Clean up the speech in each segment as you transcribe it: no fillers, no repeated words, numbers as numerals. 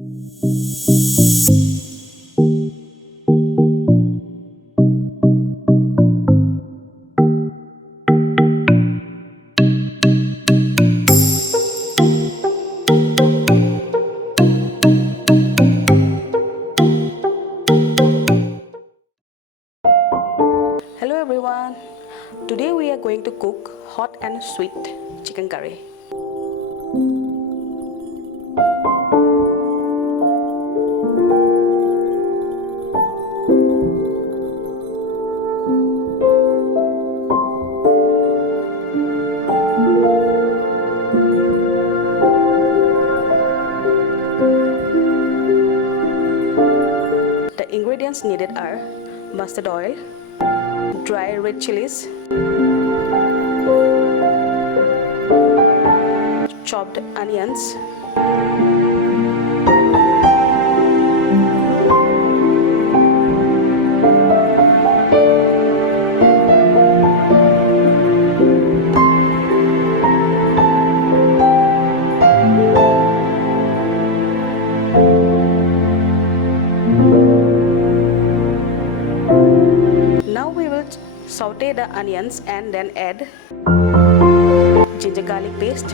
Hello everyone, today we are going to cook hot and sweet chicken curry. The ingredients needed are mustard oil, dry red chilies, chopped onions, saute the onions and then add ginger garlic paste,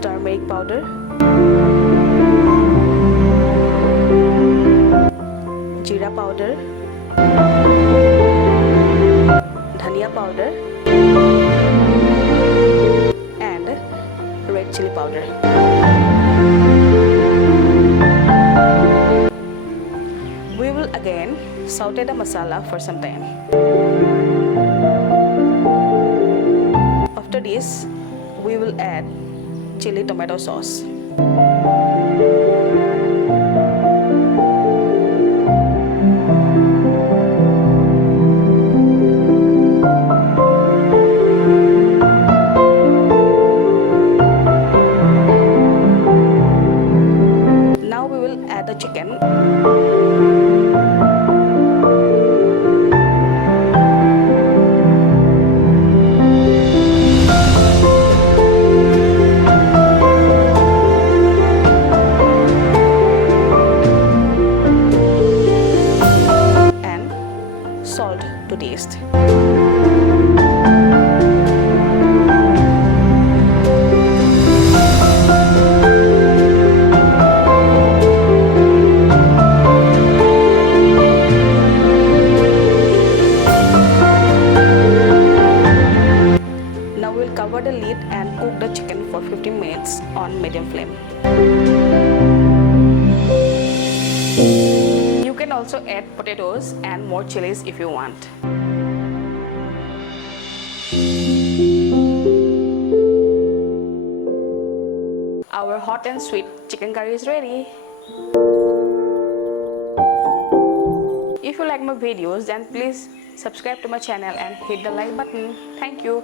turmeric powder, jeera powder, dhania powder, and red chili powder. We will again saute the masala for some time. After this, we will add chili tomato sauce. Now we will add the chicken. Salt to taste. Now we'll cover the lid and cook the chicken for 15 minutes on medium flame. You can also add potatoes and more chilies if you want. Our hot and sweet chicken curry is ready. If you like my videos, then please subscribe to my channel and hit the like button. Thank you.